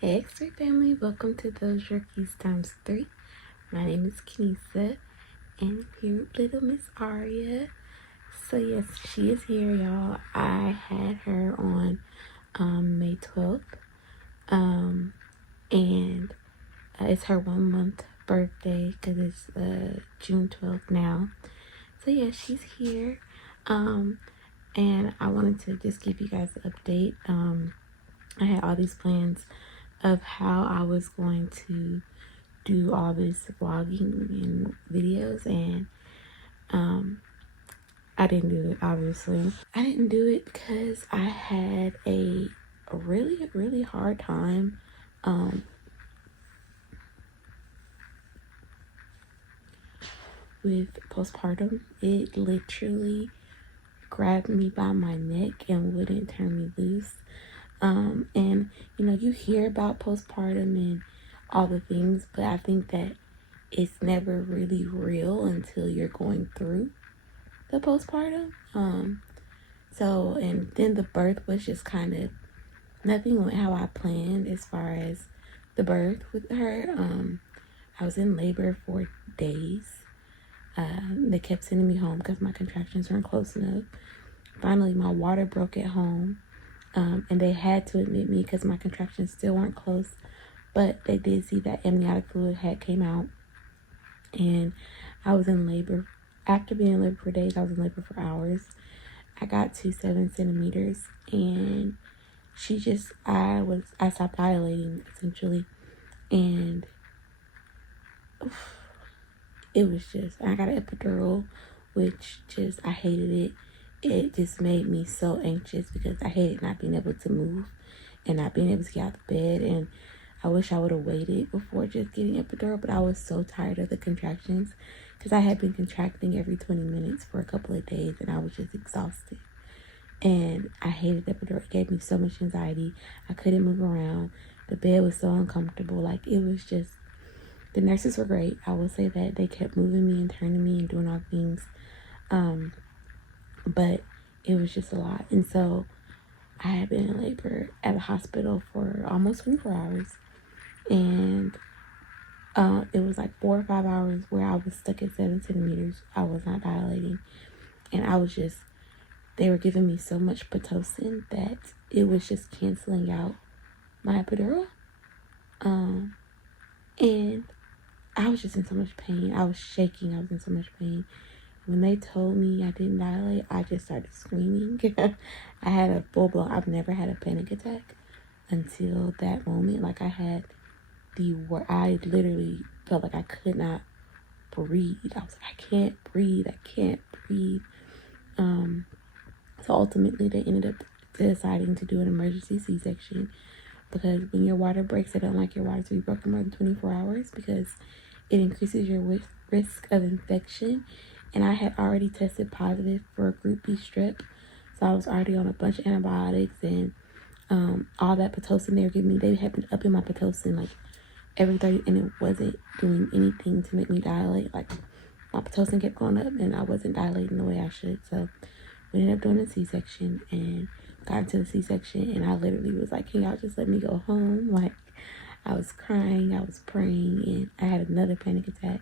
Hey X3 family, welcome to Those Rookies times 3. My name is Kenisa and I'm here with little Miss Aria. So yes, she is here, y'all. I had her on May 12th. And it's her 1 month birthday because it's June 12th now. So yeah, she's here. And I wanted to just give you guys an update. I had all these plans of how I was going to do all this vlogging and videos, and I didn't do it. Obviously I didn't do it because I had a really hard time with postpartum. It literally grabbed me by my neck and wouldn't turn me loose. And you know, you hear about postpartum and all the things, but I think that it's never really real until you're going through the postpartum. And then the birth was just kind of, nothing went how I planned as far as the birth with her. I was in labor for days. They kept sending me home because my contractions weren't close enough. Finally, my water broke at home. And they had to admit me because my contractions still weren't close, but they did see that amniotic fluid had came out, and I was in labor. After being in labor for days, I was in labor for hours. I got to 7 centimeters, and I stopped dilating essentially, and it was just, I got an epidural, which just, I hated it. It just made me so anxious because I hated not being able to move and not being able to get out of bed. And I wish I would have waited before just getting epidural, but I was so tired of the contractions because I had been contracting every 20 minutes for a couple of days and I was just exhausted. And I hated epidural. It gave me so much anxiety. I couldn't move around. The bed was so uncomfortable. Like, it was just, the nurses were great. I will say that they kept moving me and turning me and doing all things. But it was just a lot. And so I had been in labor at a hospital for almost 24 hours. And it was like 4 or 5 hours where I was stuck at 7 centimeters. I was not dilating. And I was just, they were giving me so much Pitocin that it was just canceling out my epidural. And I was just in so much pain. I was shaking. I was in so much pain. When they told me I didn't dilate, I just started screaming. I had a full-blown, I've never had a panic attack until that moment. Like, I literally felt like I could not breathe. I was like, I can't breathe. So ultimately they ended up deciding to do an emergency C-section because when your water breaks, they don't like your water to be broken more than 24 hours because it increases your risk of infection. And I had already tested positive for group B strep, so I was already on a bunch of antibiotics and all that Pitocin they were giving me. They had been upping my Pitocin like every 30, and it wasn't doing anything to make me dilate. Like, my Pitocin kept going up and I wasn't dilating the way I should. So we ended up doing a C-section and got into the C-section, and I literally was like, can y'all just let me go home? Like, I was crying, I was praying, and I had another panic attack.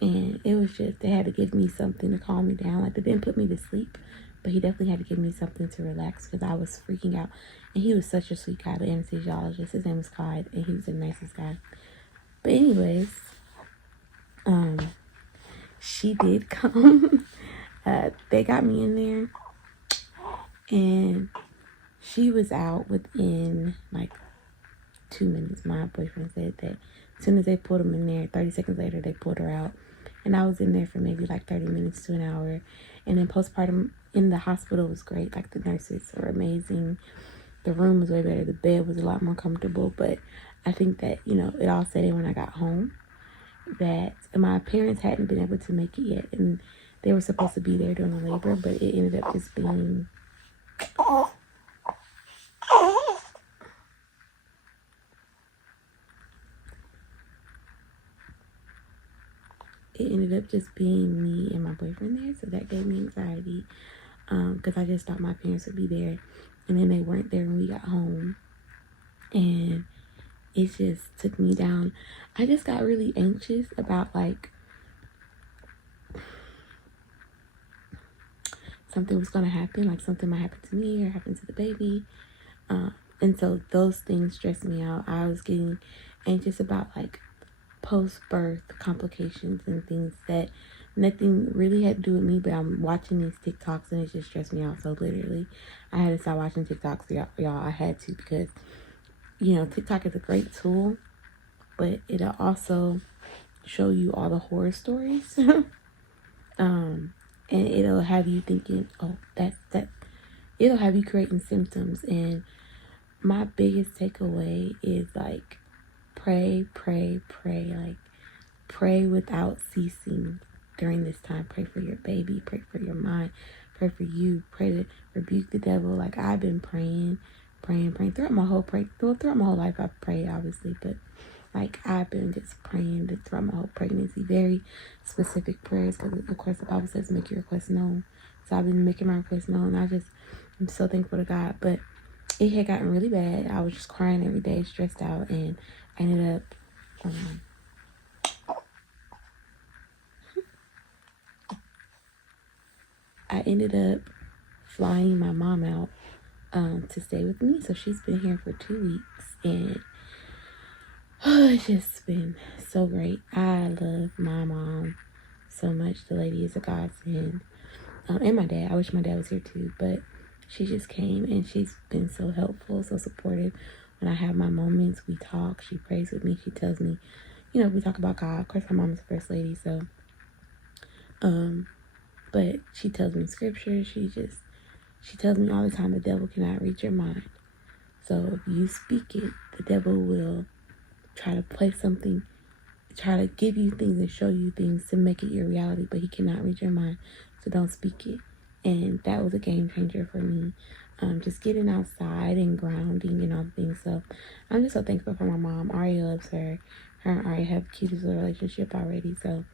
And it was just, they had to give me something to calm me down. Like, they didn't put me to sleep, but he definitely had to give me something to relax because I was freaking out. And he was such a sweet guy, the anesthesiologist. His name was Clyde, and he was the nicest guy. But anyways, she did come. They got me in there, and she was out within like 2 minutes. My boyfriend said that as soon as they pulled him in there, 30 seconds later, they pulled her out. And I was in there for maybe like 30 minutes to an hour. And then postpartum in the hospital was great. Like, the nurses were amazing. The room was way better. The bed was a lot more comfortable. But I think that, you know, it all set in when I got home that my parents hadn't been able to make it yet. And they were supposed to be there during the labor, but it ended up just being... It ended up just being me and my boyfriend there, so that gave me anxiety because I just thought my parents would be there, and then they weren't there when we got home. And it just took me down. I just got really anxious about like something was going to happen, like something might happen to me or happen to the baby. And so those things stressed me out. I was getting anxious about like post-birth complications and things that nothing really had to do with me, but I'm watching these TikToks and it just stressed me out. So literally, I had to stop watching TikToks, y'all. I had to, because TikTok is a great tool, but it'll also show you all the horror stories. And it'll have you thinking, oh, that. It'll have you creating symptoms. And my biggest takeaway is like, pray, pray, pray. Like, pray without ceasing during this time. Pray for your baby. Pray for your mind. Pray for you. Pray to rebuke the devil. Like, I've been praying throughout my whole life. I've prayed, obviously, but like, I've been just praying throughout my whole pregnancy. Very specific prayers, because of course the Bible says make your requests known. So I've been making my requests known. I'm so thankful to God. But it had gotten really bad. I was just crying every day, stressed out, and I ended up flying my mom out to stay with me. So she's been here for 2 weeks, and it's just been so great. I love my mom so much. The lady is a godsend. And my dad. I wish my dad was here too, but she just came and she's been so helpful, so supportive. When I have my moments, we talk. She prays with me. She tells me, we talk about God. Of course, my mom is the first lady, so but she tells me scripture. She tells me all the time the devil cannot reach your mind. So if you speak it, the devil will try to place something, try to give you things and show you things to make it your reality, but he cannot reach your mind. So don't speak it. And that was a game changer for me. Just getting outside and grounding and all the things. So I'm just so thankful for my mom. Ari loves her. Her and Ari have the cutest little relationship already. So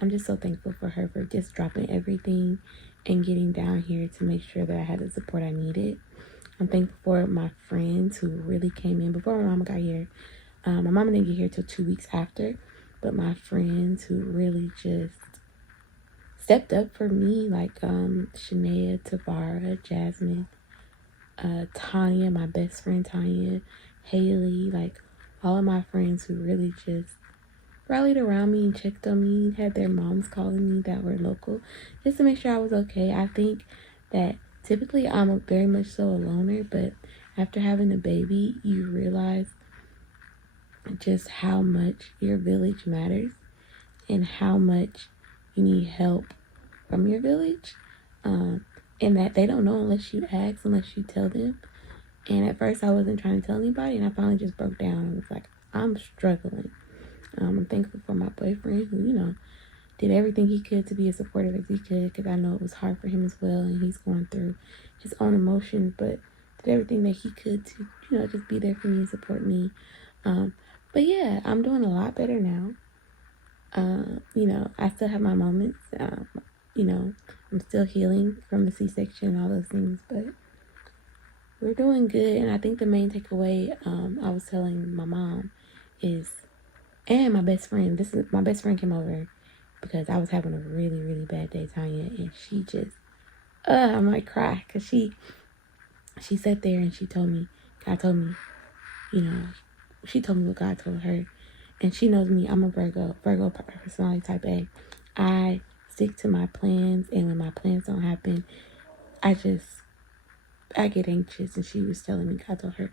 I'm just so thankful for her for just dropping everything and getting down here to make sure that I had the support I needed. I'm thankful for my friends who really came in before my mama got here. My mama didn't get here till 2 weeks after, but my friends who really just stepped up for me, like Shania, Tavara, Jasmine, Tanya, my best friend Tanya, Haley, like all of my friends who really just rallied around me and checked on me, had their moms calling me that were local, just to make sure I was okay. I think that typically I'm very much so a loner, but after having a baby, you realize just how much your village matters and how much you need help from your village, and that they don't know unless you ask, unless you tell them. And at first I wasn't trying to tell anybody, and I finally just broke down and was like, I'm struggling. I'm thankful for my boyfriend who, did everything he could to be as supportive as he could, because I know it was hard for him as well, and he's going through his own emotions, but did everything that he could to, just be there for me and support me. But yeah, I'm doing a lot better now. I still have my moments. I'm still healing from the C-section and all those things, but we're doing good. And I think the main takeaway I was telling my mom is, and my best friend, my best friend came over because I was having a really, really bad day, Tanya, and she just, I might cry, because she sat there and she told me, God told me, she told me what God told her. And she knows me, I'm a Virgo personality type A. I stick to my plans, and when my plans don't happen, I get anxious. And she was telling me, God told her,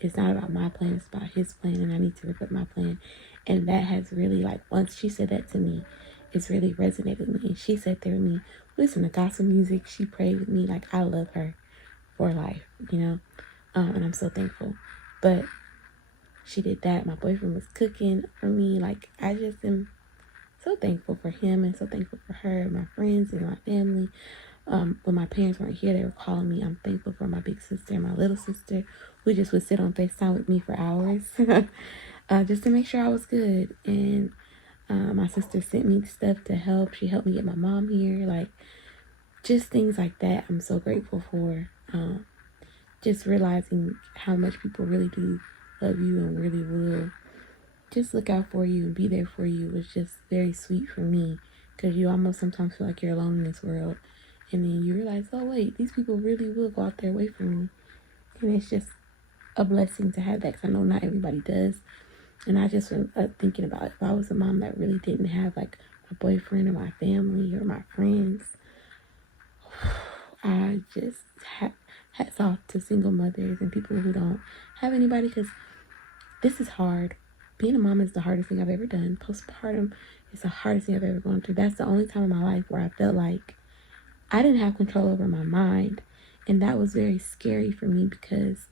it's not about my plan, it's about his plan, and I need to rip up my plan. And that has really, once she said that to me, it's really resonated with me. And she sat there with me, listen to gospel music, she prayed with me. I love her for life, and I'm so thankful. But she did that. My boyfriend was cooking for me. I just am so thankful for him and so thankful for her, my friends and my family. When my parents weren't here, they were calling me. I'm thankful for my big sister and my little sister, who just would sit on FaceTime with me for hours just to make sure I was good. And my sister sent me stuff to help. She helped me get my mom here. Just things like that I'm so grateful for. Just realizing how much people really do love you and really will just look out for you and be there for you was just very sweet for me, because you almost sometimes feel like you're alone in this world, and then you realize, oh wait, these people really will go out their way for me, and it's just a blessing to have that, because I know not everybody does. And I just was thinking about if I was a mom that really didn't have like a boyfriend or my family or my friends, I just hats off to single mothers and people who don't have anybody, because this is hard. Being a mom is the hardest thing I've ever done. Postpartum is the hardest thing I've ever gone through. That's the only time in my life where I felt like I didn't have control over my mind. And that was very scary for me, because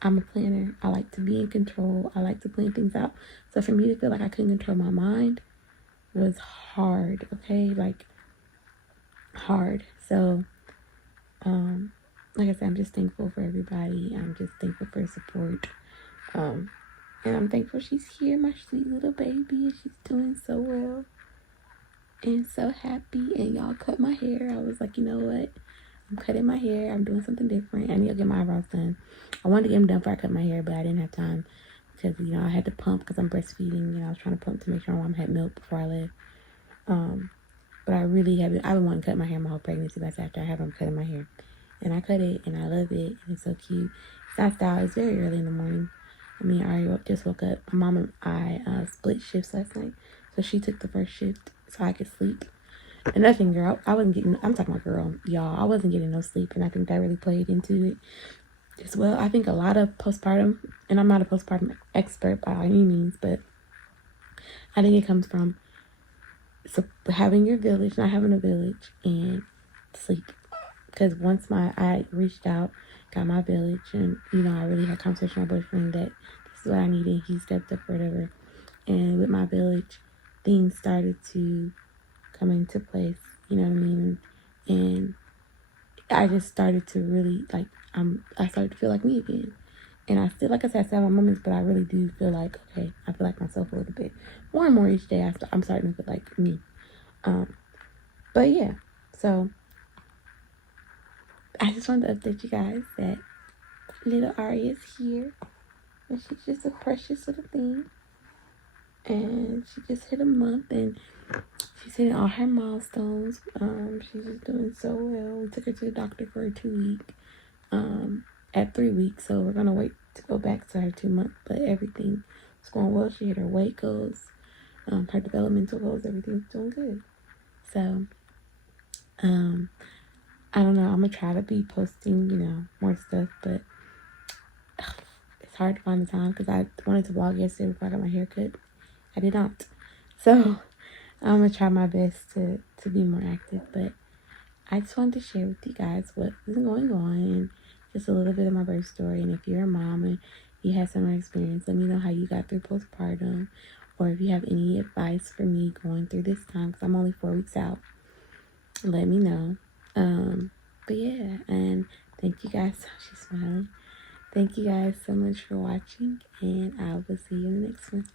I'm a planner. I like to be in control. I like to plan things out. So for me to feel like I couldn't control my mind was hard, okay? Like, hard. So, like I said, I'm just thankful for everybody. I'm just thankful for support. And I'm thankful she's here, my sweet little baby, and she's doing so well and so happy. And y'all cut my hair. I was like, you know what? I'm cutting my hair. I'm doing something different. I need to get my eyebrows done. I wanted to get them done before I cut my hair, but I didn't have time because, you know, I had to pump because I'm breastfeeding, and I was trying to pump to make sure my mom had milk before I left. But I really haven't. I've been wanting to cut my hair my whole pregnancy. That's after I have them cutting my hair, and I cut it, and I love it. And it's so cute. It's not style. It's very early in the morning. I mean, I just woke up. My mom and I split shifts last night, so she took the first shift so I could sleep. And nothing, girl. I wasn't getting. I'm talking about girl, y'all. I wasn't getting no sleep, and I think that really played into it as well. I think a lot of postpartum, and I'm not a postpartum expert by any means, but I think it comes from having your village, not having a village, and sleep. Because once I reached out, got my village, and you know, I really had conversation with my boyfriend that this is what I needed. He stepped up or whatever, and with my village, things started to come into place. You know what I mean? And I just started to really like. I started to feel like me again. And I still, like I said, I still have my moments, but I really do feel like, okay, I feel like myself a little bit more and more each day. I'm starting to feel like me. But yeah, so I just wanted to update you guys that little Ari is here, and she's just a precious little thing. And she just hit a month, and she's hitting all her milestones. She's just doing so well. We took her to the doctor for a 2-week. At 3 weeks, so we're gonna wait to go back to her 2 month. But everything is going well. She hit her weight goals, her developmental goals. Everything's doing good. So, I don't know. I'm gonna try to be posting, you know, more stuff, but it's hard to find the time because I wanted to vlog yesterday before I got my hair cut. I did not. So I'm gonna try my best to be more active. But I just wanted to share with you guys what is going on and just a little bit of my birth story. And if you're a mom and you had similar experience, let me know how you got through postpartum, or if you have any advice for me going through this time, because I'm only 4 weeks out. Let me know. But yeah, and thank you guys. She's smiling. Thank you guys so much for watching, and I will see you in the next one.